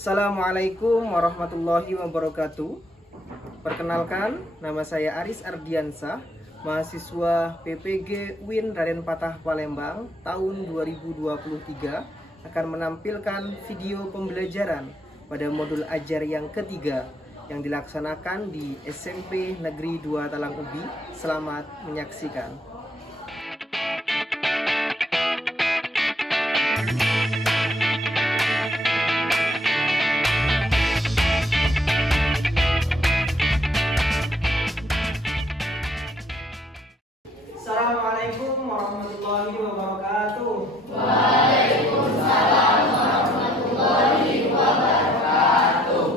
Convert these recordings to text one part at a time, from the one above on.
Assalamualaikum warahmatullahi wabarakatuh. Perkenalkan, nama saya Aris Ardiansah, mahasiswa PPG UIN Raden Patah Palembang tahun 2023, akan menampilkan video pembelajaran pada modul ajar yang ketiga yang dilaksanakan di SMP Negeri 2 Talang Ubi. Selamat menyaksikan. Assalamualaikum warahmatullahi wabarakatuh. Waalaikumsalam warahmatullahi wabarakatuh.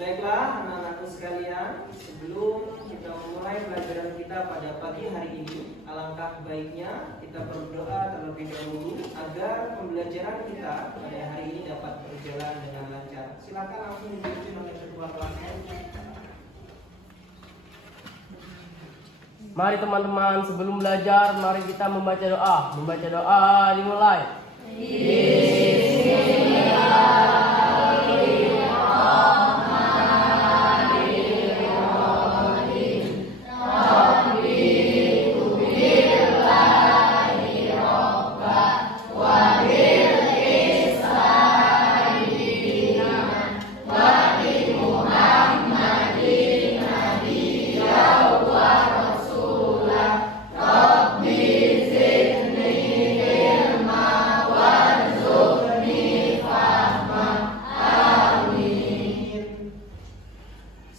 Baiklah anak-anakku sekalian, sebelum kita memulai pelajaran kita pada pagi hari ini, alangkah baiknya kita berdoa terlebih dahulu agar pembelajaran kita pada hari ini dapat berjalan dengan lancar. Silakan langsung dipimpin oleh ketua kelasnya. Mari teman-teman, sebelum belajar, mari kita membaca doa. Membaca doa dimulai.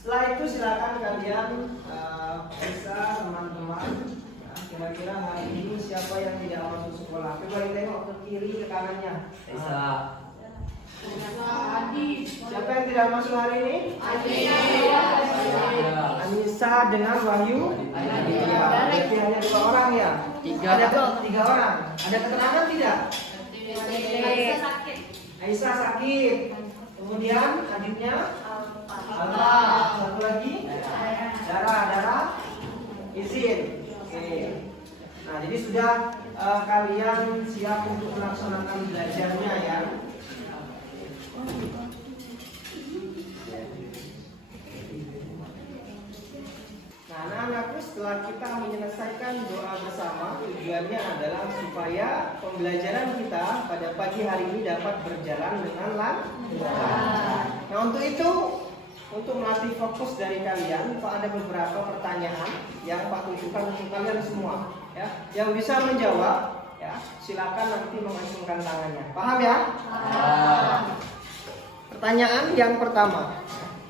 Setelah itu silakan kalian bisa teman-teman, kira-kira hari ini siapa yang tidak masuk sekolah? Coba kita tengok ke kiri ke kanannya. Siapa yang tidak masuk hari ini? Anissa dengan Wahyu. Iya, berarti hanya 2 orang ya? Ada 3 orang. Ada keterangan tidak? Aisyah sakit. Kemudian adiknya Alfa. Satu lagi Darah izin. Oke. Nah, jadi sudah kalian siap untuk melaksanakan belajarnya ya. Nah, anak-anakku, setelah kita menyelesaikan doa bersama, tujuannya adalah supaya pembelajaran kita pada pagi hari ini dapat berjalan dengan lancar. Nah, untuk itu, untuk melatih fokus dari kalian, Pak, ada beberapa pertanyaan yang Pak tunjukkan untuk kalian semua, ya. Yang bisa menjawab, ya, silakan nanti mengacungkan tangannya. Paham ya? Pertanyaan yang pertama.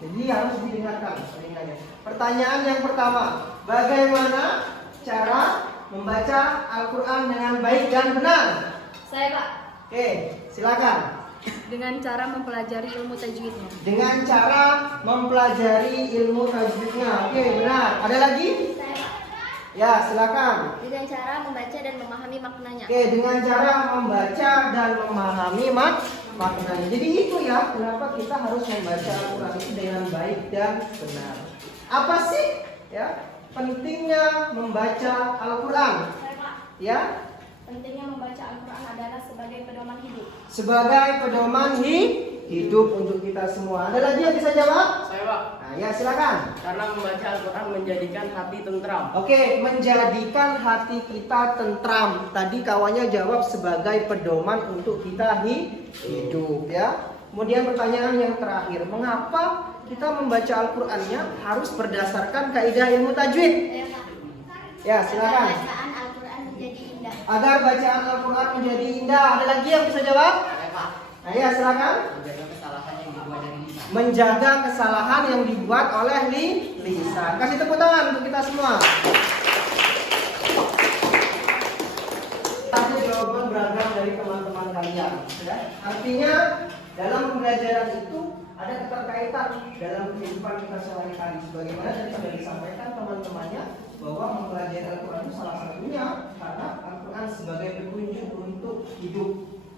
Jadi harus didengarkan telinganya. Pertanyaan yang pertama, bagaimana cara membaca Al-Quran dengan baik dan benar? Saya, Pak. Oke, silakan. Dengan cara mempelajari ilmu tajwidnya. Dengan cara mempelajari ilmu tajwidnya. Oke, benar. Ada lagi? Saya, Pak. Ya, silakan. Dengan cara membaca dan memahami maknanya. Oke, dengan cara membaca dan memahami maknanya. Jadi itu ya, kenapa kita harus membaca Al-Quran itu dengan baik dan benar. Apa sih ya pentingnya membaca Al-Quran? Saya, Pak. Ya, Pentingnya membaca Al-Quran adalah sebagai pedoman hidup. sebagai pedoman hidup untuk kita semua. Ada lagi yang bisa jawab? Saya, Pak. Nah, ya silakan. Karena membaca Al-Quran menjadikan hati tentram. Oke, menjadikan hati kita tentram. Tadi kawannya jawab sebagai pedoman untuk kita hidup ya. Kemudian pertanyaan yang terakhir, mengapa kita membaca Al-Qur'annya harus berdasarkan kaidah ilmu tajwid? Saya, Pak. Ya, silakan. Bacaan Al-Quran menjadi indah. Agar bacaan Al-Qur'an menjadi indah. Ada lagi yang bisa jawab? Nah, ya, silakan. Menjaga kesalahan yang dibuat oleh lisan. Kasih tepuk tangan untuk kita semua. Satu jawaban beragam dari teman-teman kalian, ya. Artinya dalam pembelajaran itu ada keterkaitan dalam kehidupan kita sehari-hari. Sebagaimana tadi sudah disampaikan teman-temannya bahwa mempelajari Al-Quran itu salah satunya karena Al-Quran sebagai petunjuk untuk hidup,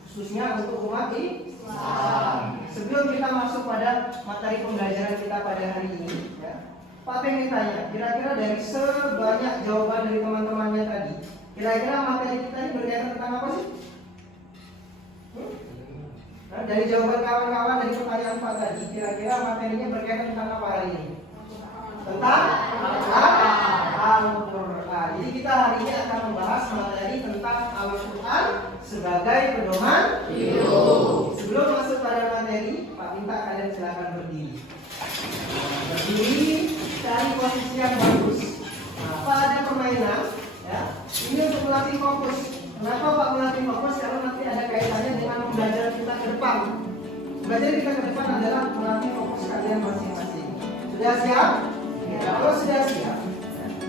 khususnya untuk umat Islam. Sebelum kita masuk pada materi pembelajaran kita pada hari ini, ya, Pak pengen tanya, kira-kira dari sebanyak jawaban dari teman-temannya tadi, kira-kira materi kita ini berkaitan tentang apa sih? Nah, dari jawaban kawan-kawan dari pertanyaan Pak tadi, kira-kira materinya berkaitan tentang apa hari ini? Tentang Al-Quran. Jadi kita hari ini akan membahas materi tentang Al-Quran sebagai pedoman hidup. Sebelum masuk pada materi, Pak minta kalian silakan berdiri. Berdiri cari posisi yang bagus. Nah, Pak ada permainan, ya. Ini untuk melatih fokus. Kenapa Pak melatih fokus? Karena nanti ada kaitannya dengan pembelajaran kita ke depan. Pembelajaran kita ke depan adalah melatih fokus kalian masing-masing. Sudah siap? Ya, kalau sudah siap,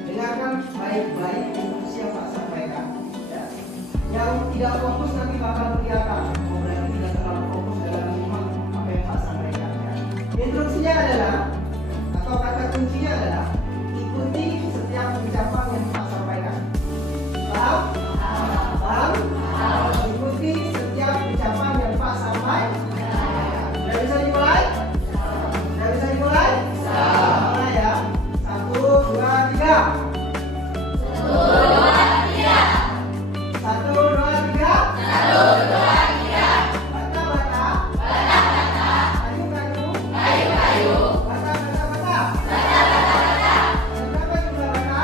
dengarkan baik-baik instruksi yang Pak sampaikan. Ya. Yang tidak fokus nanti bakal kelihatan. Berarti tidak terlalu fokus dalam menyimak apa yang Pak sampaikan. Ya. Instruksinya adalah atau kata kuncinya adalah ikuti setiap ucapan yang Pak sampaikan. Paham? Paham? Ikuti setiap ucapan yang Pak sampaikan. Sudah bisa dimulai? Sudah bisa dimulai? Mulai ya. 1, 2, 3. 1, 2, 3. 1, 2, 3. 1, 2, 3. Bata-bata. Bata-bata. Kayu-kayu. Kayu-kayu. Bata-bata-bata. Bata-bata-bata. Ada berapa jumlah bata?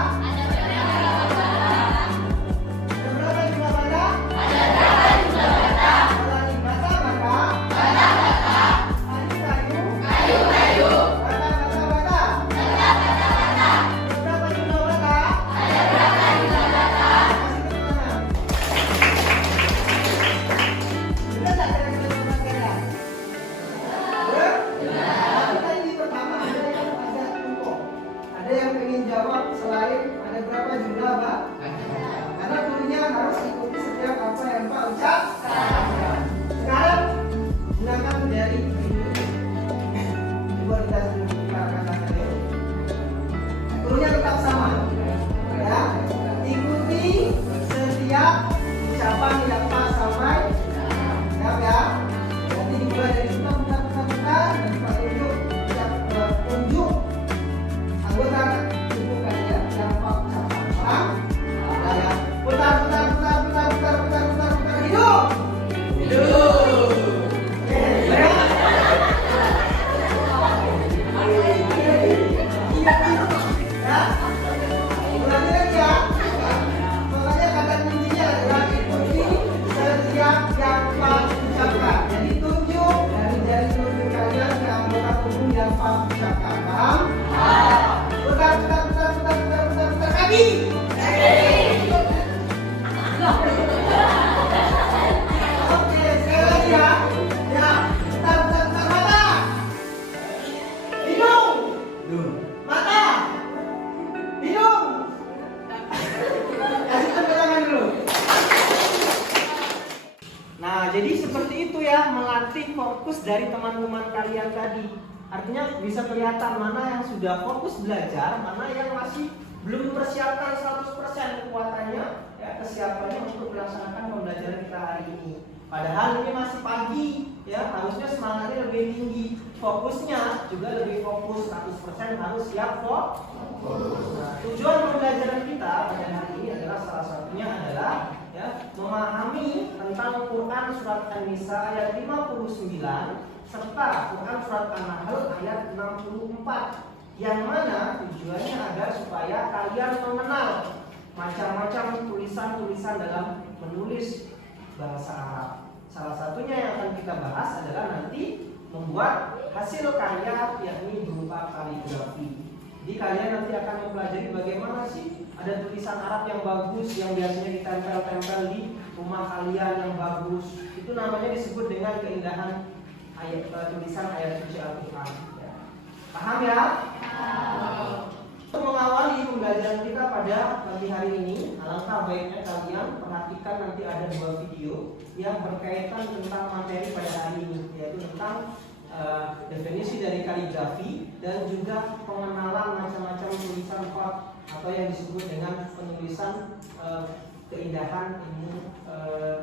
Ada berapa jumlah bata? Ulangi. Bata-bata. Bata-bata. Kayu-kayu. Kayu-kayu. Bata-bata-bata. Berapa jumlah bata? Kasih tepuk tangan. Sudah tak kira-kira kira-kira? Tapi tadi pertama ada yang agak tumpuk. Ada yang pengen jawab selain ada berapa jumlah Pak? Karena gurunya harus ikuti setiap apa yang Pak ucapkan. Sekarang gunakan dari video. Coba kita dengarkan lagi. Gurunya tetap sama. Ya, ikuti setiap ucapan yang Pak sampaikan. Siap ya? Nanti dimulai dari putar, dan Pak tunjuk anggota tubuh kalian yang Pak ucapkan. Paham? Nah, ya. Putar. Hidup. Ya. Ulangi lagi ya. Makanya kata kuncinya adalah ikuti setiap yang Pak ucapkan. Jadi tunjuk dari jari telunjuk kalian ke anggota tubuh yang Pak ucapkan. Paham? Putar kaki. Oke, sekali lagi ya. Ya, putar mata. Hidung. Mata. Hidung. Kasih tepuk tangan dulu. Nah, jadi seperti itu ya, melatih fokus dari teman-teman kalian tadi. Artinya bisa kelihatan mana yang sudah fokus belajar, mana yang masih belum mempersiapkan 100% kekuatannya, ya, kesiapannya untuk melaksanakan pembelajaran kita hari ini. Padahal ini masih pagi, ya, harusnya semangatnya lebih tinggi, fokusnya juga lebih fokus, 100% harus siap kok. Nah, tujuan pembelajaran kita pada hari ini adalah salah satunya adalah ya, memahami tentang Quran surat An-Nisa ayat 59 serta Quran surat An-Nahl ayat 64, yang mana tujuannya agar supaya kalian mengenal macam-macam tulisan-tulisan dalam menulis bahasa Arab. Salah satunya yang akan kita bahas adalah nanti membuat hasil karya, yakni berupa kaligrafi. Jadi kalian nanti akan mempelajari bagaimana sih ada tulisan Arab yang bagus yang biasanya ditempel-tempel di rumah kalian yang bagus. Itu namanya disebut dengan keindahan tulisan ayat suci Al-Quran. Ya. Paham ya? Untuk mengawali pembelajaran kita pada pagi hari ini, alangkah baiknya kalian perhatikan nanti ada 2 video yang berkaitan tentang materi pada hari ini, yaitu tentang definisi dari kaligrafi dan juga pengenalan macam-macam tulisan font atau yang disebut dengan penulisan keindahan ilmu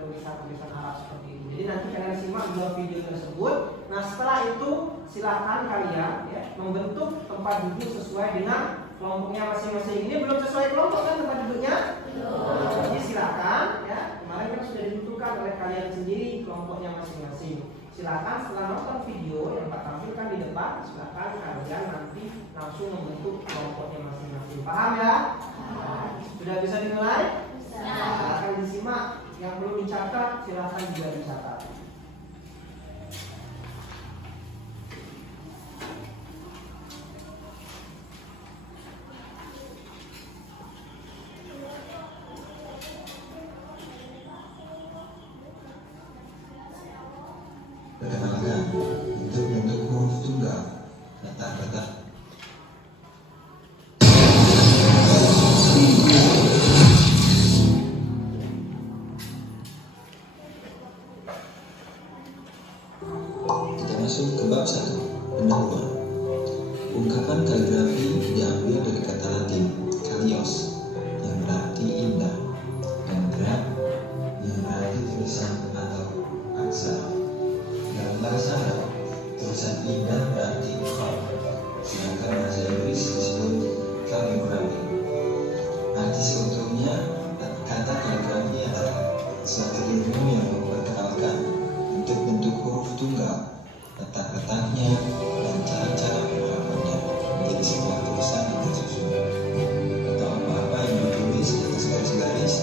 tulisan-tulisan Arab seperti ini. Jadi nanti kalian simak 2 video tersebut. Nah, setelah itu silakan kalian ya, membentuk tempat duduk sesuai dengan kelompoknya masing-masing. Ini belum sesuai kelompok kan tempat duduknya? Jadi silakan ya. Kemarin kan sudah ditentukan oleh kalian sendiri kelompoknya masing-masing. silakan setelah nonton video yang Pak tampilkan di depan, silakan kalian nanti langsung membentuk kelompoknya masing-masing. Paham ya? Sudah bisa dimulai? Silakan disimak. Yang belum dicatat silakan juga dicatat. Perkenalkan, untuk bentuk huruf tunggal, letak-letak. Kita masuk ke bab 1, pendahuluan. Ungkapan kaligrafi diambil dari kata Latin kalios, yang berarti indah, dan graf, yang berarti tulisan atau aksara. Dalam bahasa Arab, tulisan indah berarti khalq, sedangkan bahasa Inggris disebut calligraphy. Arti seutuhnya, kata kaligrafi adalah suatu ilmu yang memperkenalkan bentuk-bentuk huruf tunggal, letak-letaknya, dan cara-cara penerapannya menjadi sebuah tulisan yang tersusun, atau apa-apa yang ditulis atas garis-garis,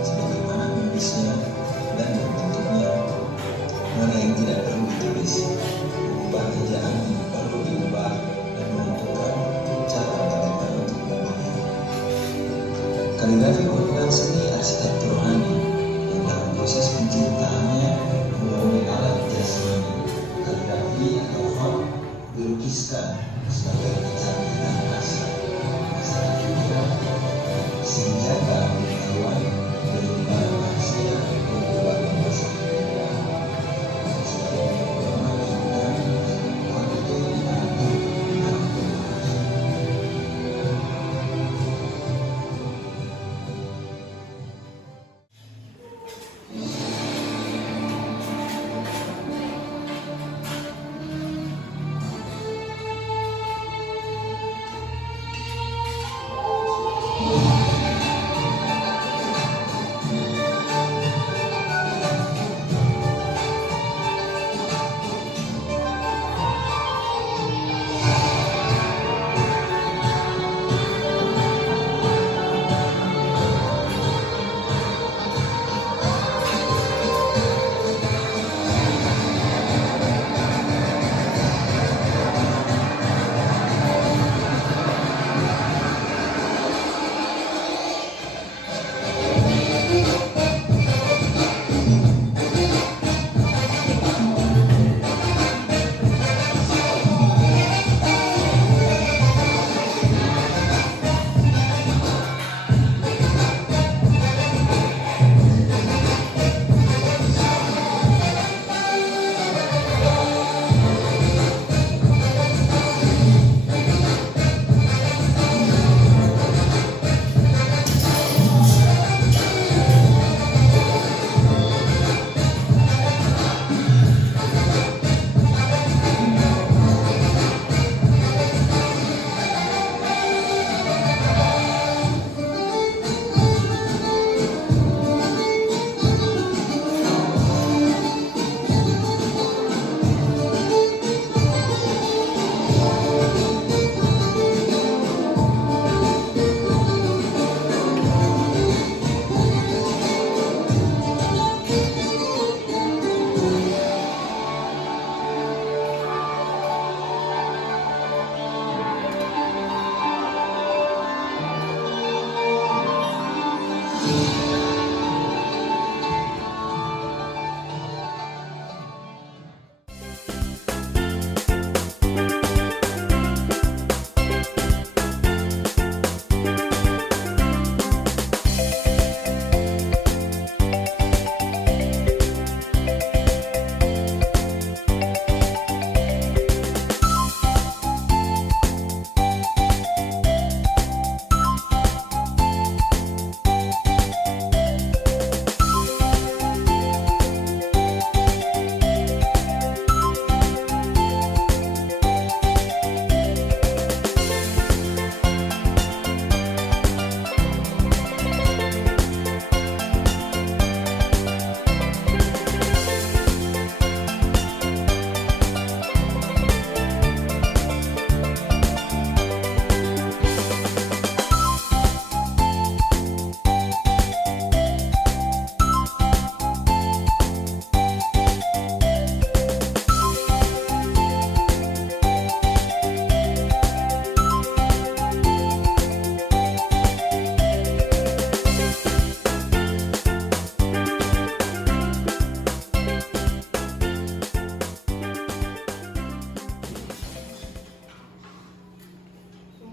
sebagaimana menulisnya dan bentuknya. Mana yang tidak perlu ditulis, mengubah ejaan yang perlu diubah, dan menentukan cara bagaimana untuk mengubahnya. Kaligrafi merupakan seni arsitektur rohani yang dalam proses penciptaannya melalui alat jasmani. Kaligrafi atau font dilukiskan sebagai kecantikan asal masalah pikiran, sehingga dalam pengetahuan berubah manusia berubah masa.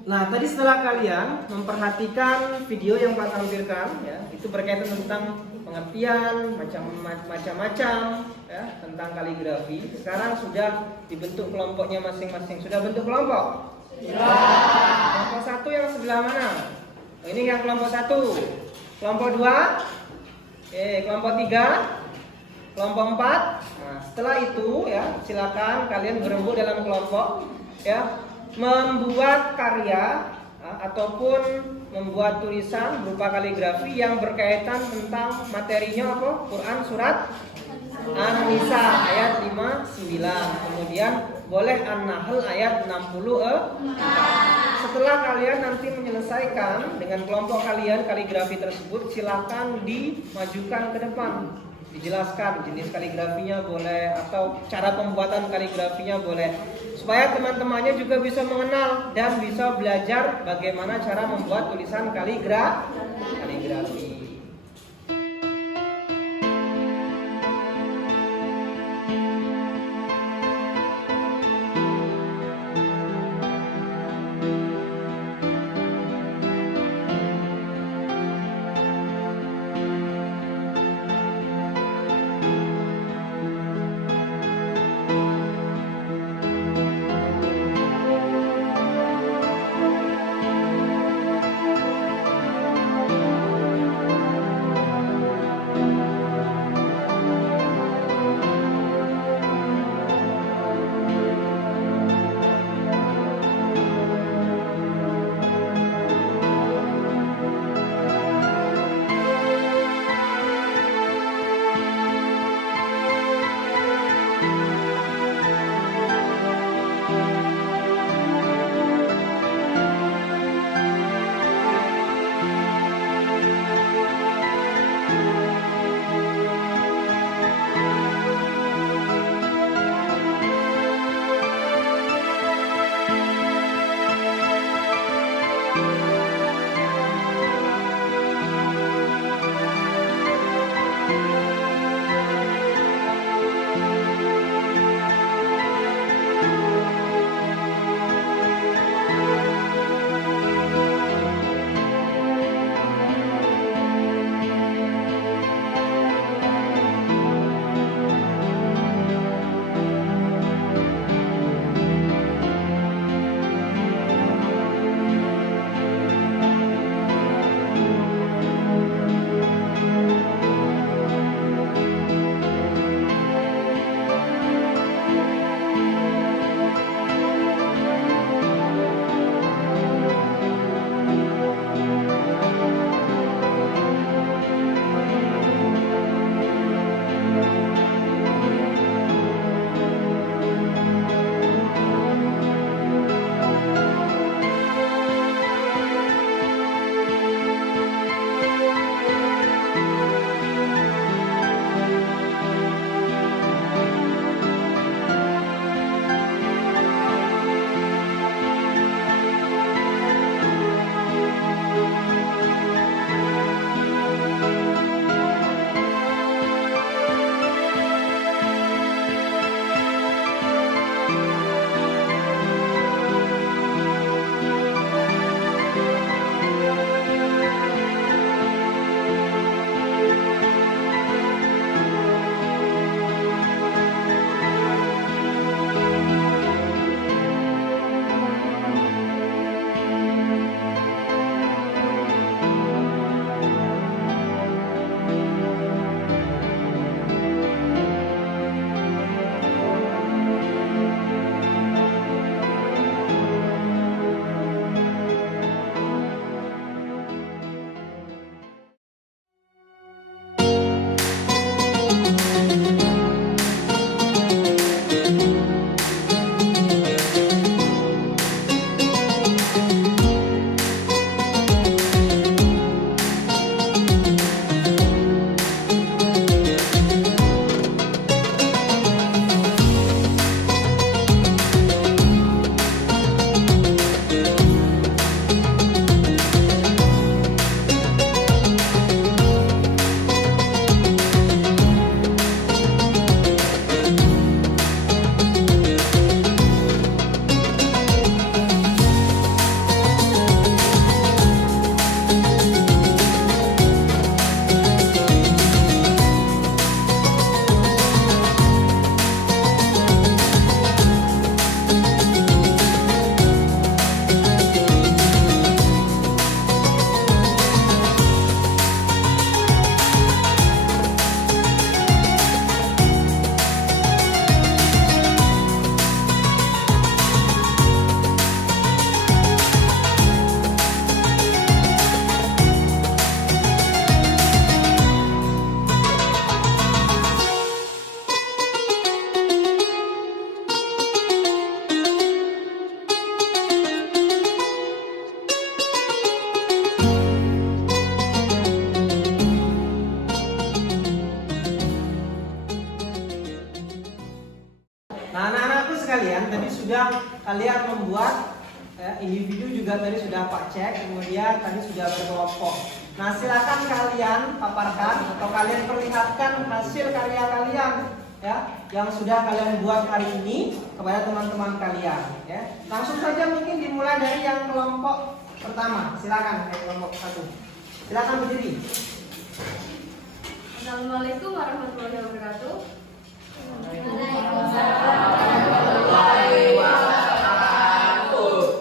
Nah, tadi setelah kalian memperhatikan video yang Pak tampilkan, ya, itu berkaitan tentang pengertian macam-macam, ya, tentang kaligrafi. Sekarang sudah dibentuk kelompoknya masing-masing. Sudah bentuk kelompok? Kelompok 1 yang sebelah mana? Ini yang kelompok 1. Kelompok 2? Kelompok 3? Kelompok 4? Nah, setelah itu, ya, silakan kalian berembuk dalam kelompok, ya, membuat karya ataupun membuat tulisan berupa kaligrafi yang berkaitan tentang materinya apa? Quran surat An-Nisa ayat 59. Kemudian boleh An-Nahl ayat 64. Setelah kalian nanti menyelesaikan dengan kelompok kalian kaligrafi tersebut, silakan dimajukan ke depan. Dijelaskan jenis kaligrafinya boleh atau cara pembuatan kaligrafinya boleh, supaya teman-temannya juga bisa mengenal dan bisa belajar bagaimana cara membuat tulisan kaligrafi. sekalian, tadi sudah kalian membuat individu juga tadi sudah Pak cek, kemudian tadi sudah berkelompok. Nah, silakan kalian paparkan atau kalian perlihatkan hasil karya kalian ya yang sudah kalian buat hari ini kepada teman-teman kalian ya. Langsung saja mungkin dimulai dari yang kelompok pertama. Silakan dari kelompok 1. Silakan berdiri. Assalamualaikum warahmatullahi wabarakatuh.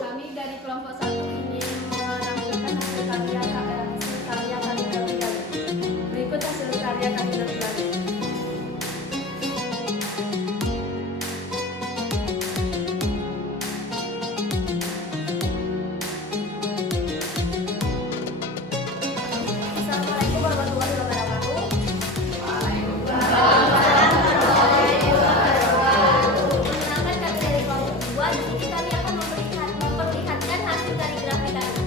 Kami dari kelompok 1 ingin menampilkan hasil karya kami lebih lanjut. Berikut hasil karya kami lebih lanjut. Assalamualaikum warahmatullahi wabarakatuh. Mengenalkan kami dari kelompok 2, di sini kami akan memperlihatkan hasil kaligrafi kami.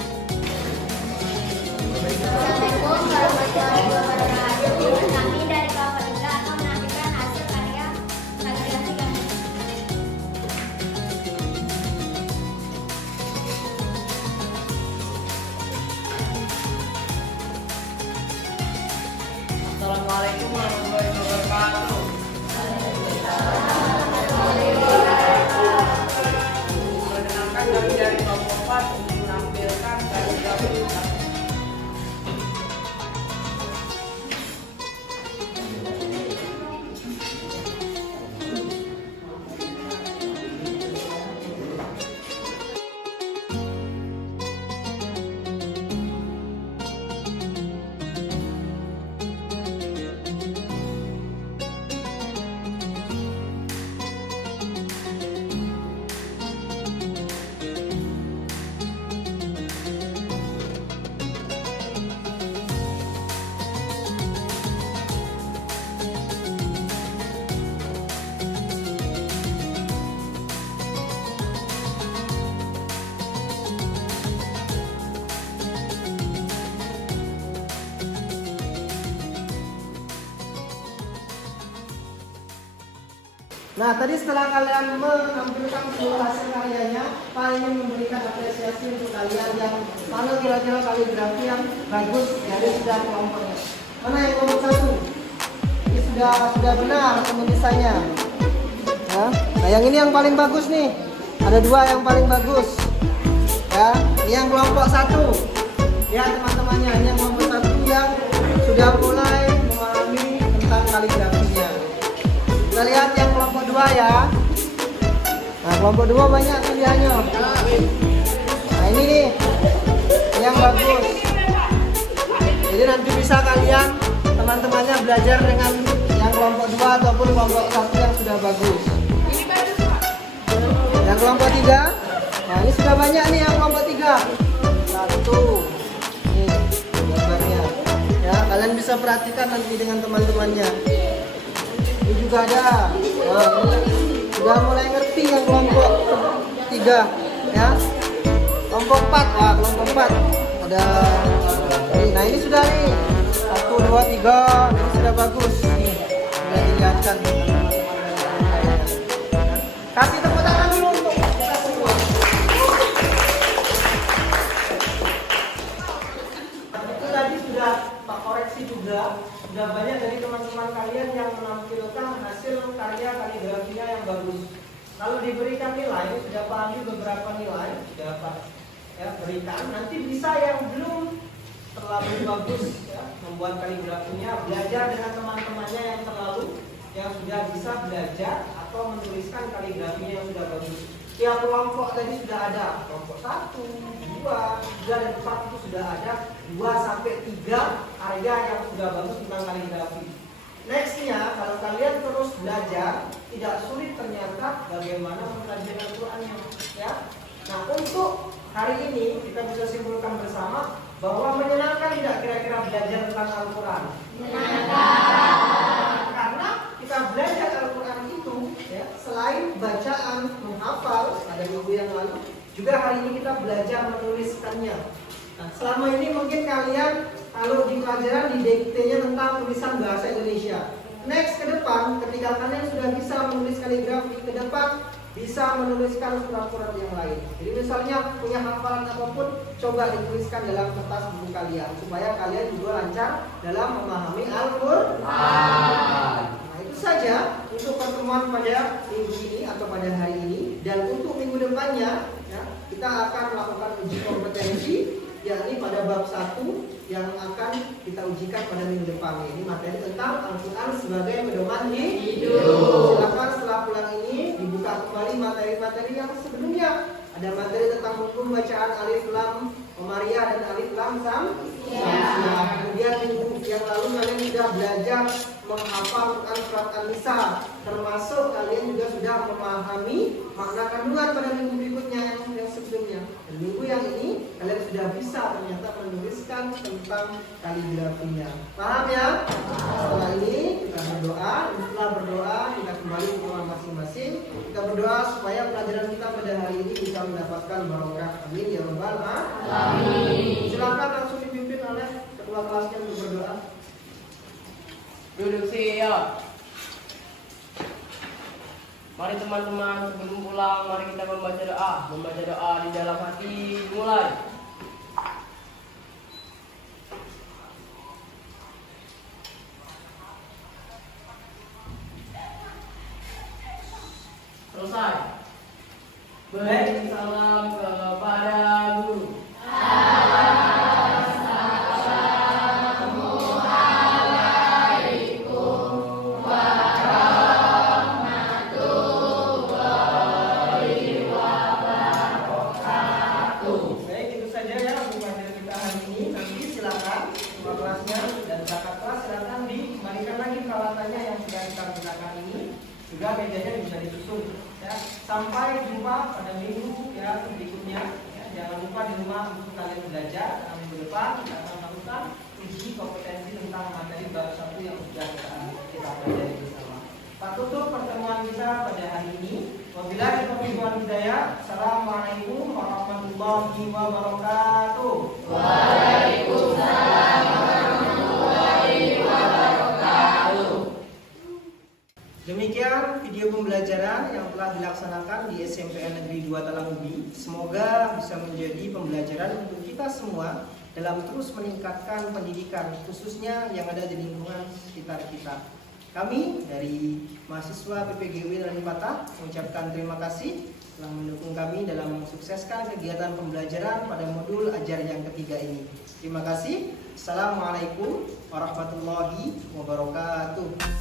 Assalamualaikum warahmatullahi wabarakatuh. Kami dari kelompok 3 akan menampilkan hasil karya kaligrafi kami. Assalamualaikum warahmatullahi wabarakatuh. Perkenalkan kami dari kelompok 4 untuk menampilkan kaligrafi. Nah, tadi setelah kalian menampilkan seluruh hasil karyanya, kalian ingin memberikan apresiasi untuk kalian yang mana kira-kira kaligrafi yang bagus dari setiap kelompoknya. Mana yang kelompok 1? Ini sudah benar penulisannya. Ya. Nah, yang ini yang paling bagus nih. Ada 2 yang paling bagus. Ya, ini yang kelompok 1. Ya, teman-temannya, ini yang kelompok 1 yang sudah mulai memahami tentang kaligrafinya. Kita lihat yang kelompok 2 ya. Nah, kelompok 2 banyak pilihannya. Nah, ini nih yang bagus. Jadi nanti bisa kalian teman-temannya belajar dengan yang kelompok 2 ataupun kelompok 1 yang sudah bagus. Yang kelompok 3. Nah, ini sudah banyak nih yang kelompok 3. 1. Ini gambarnya. Ya, kalian bisa perhatikan nanti dengan teman-temannya. Ini juga ada. Nah, ini sudah mulai ngerti yang kelompok 3 ya. Kelompok 4. Wah, kelompok 4 ada ini. Nah, ini sudah nih 1, 2, 3. Ini sudah bagus nih, sudah dilihatkan. Kasih tepuk tangan dulu untuk kita semua. Itu tadi sudah Pak koreksi juga. Sudah banyak dari teman-teman kalian yang menampilkan hasil karya kaligrafinya yang bagus. Lalu diberikan nilai, sudah pahami beberapa nilai, sudah Pak ya, berikan. Nanti bisa yang belum terlalu bagus ya, membuat kaligrafinya, belajar dengan teman-temannya yang sudah bisa belajar atau menuliskan kaligrafinya yang sudah bagus. Tiap kelompok tadi sudah ada, kelompok 1, 2, 3, dan 4 itu sudah ada 2 sampai 3 karya yang sudah bagus tentang kaligrafi. Nextnya, kalau kalian terus belajar, tidak sulit ternyata bagaimana mempelajari Al-Qurannya, ya. Nah, untuk hari ini kita bisa simpulkan bersama bahwa menyenangkan tidak kira-kira belajar tentang Al-Quran? Menyenangkan. Karena kita belajar Al-Quran itu, ya, selain bacaan, menghafal, ada minggu yang lalu, Juga hari ini kita belajar menuliskannya. Nah, selama ini mungkin kalian kalau di pelajaran di diktenya tentang tulisan bahasa Indonesia. Next ke depan, ketika kalian sudah bisa menulis kaligrafi, ke depan bisa menuliskan surat-surat yang lain. Jadi misalnya punya hafalan apapun, coba dituliskan dalam kertas buku kalian supaya kalian juga lancar dalam memahami Al-Qur'an. Nah, itu saja untuk pertemuan pada minggu ini atau pada hari ini. Dan untuk minggu depannya, ya, kita akan melakukan uji kompetensi, yakni pada bab 1 yang akan kita ujikan pada minggu depan. Ini materi tentang Al-Quran sebagai pedoman hidup. Silakan setelah pulang ini dibuka kembali materi-materi yang sebelumnya. Ada materi tentang hukum bacaan alif lam komariah dan alif lam samsiah. Kemudian minggu yang lalu kalian sudah belajar menghafal Quran surat An-Nisa, termasuk kalian juga sudah memahami makna kandungan pada minggu berikutnya yang sebelumnya. Dan minggu yang ini kalian sudah bisa ternyata menuliskan tentang kaligrafinya. Paham ya? Setelah ini kita berdoa, dan setelah berdoa kita kembali ke rumah masing-masing. Kita berdoa supaya pelajaran kita pada hari ini bisa mendapatkan barokah. Amin ya rabbal alamin. Silakan langsung dipimpin oleh ketua kelasnya untuk berdoa. Duduk siap. Mari teman-teman sebelum pulang, mari kita membaca doa. Membaca doa di dalam hati. Mulai. Selesai. Beri salam kepada guru. Baik, itu saja ya untuk materi kita hari ini. Nanti silakan ketua kelasnya dan kakak kelas silakan dikembalikan lagi peralatannya yang sudah kita gunakan ini. Juga mejanya bisa disusun. Ya, sampai jumpa pada minggu ya berikutnya. Ya, jangan lupa di rumah untuk kalian belajar. Minggu depan kita akan melakukan uji kompetensi tentang materi bab 1 yang sudah kita pelajari bersama. Pak tutup pertemuan kita pada hari ini. Wabillahi taufiq wal hidayah. Assalamualaikum warahmatullahi wabarakatuh. Waalaikumsalam warahmatullahi wabarakatuh. Demikian video pembelajaran yang telah dilaksanakan di SMPN Negeri 2 Talangubi. Semoga bisa menjadi pembelajaran untuk kita semua dalam terus meningkatkan pendidikan, khususnya yang ada di lingkungan sekitar kita. Kami dari mahasiswa PPGW Raden Patah mengucapkan terima kasih telah mendukung kami dalam mensukseskan kegiatan pembelajaran pada modul ajar yang ketiga ini. Terima kasih. Assalamualaikum warahmatullahi wabarakatuh.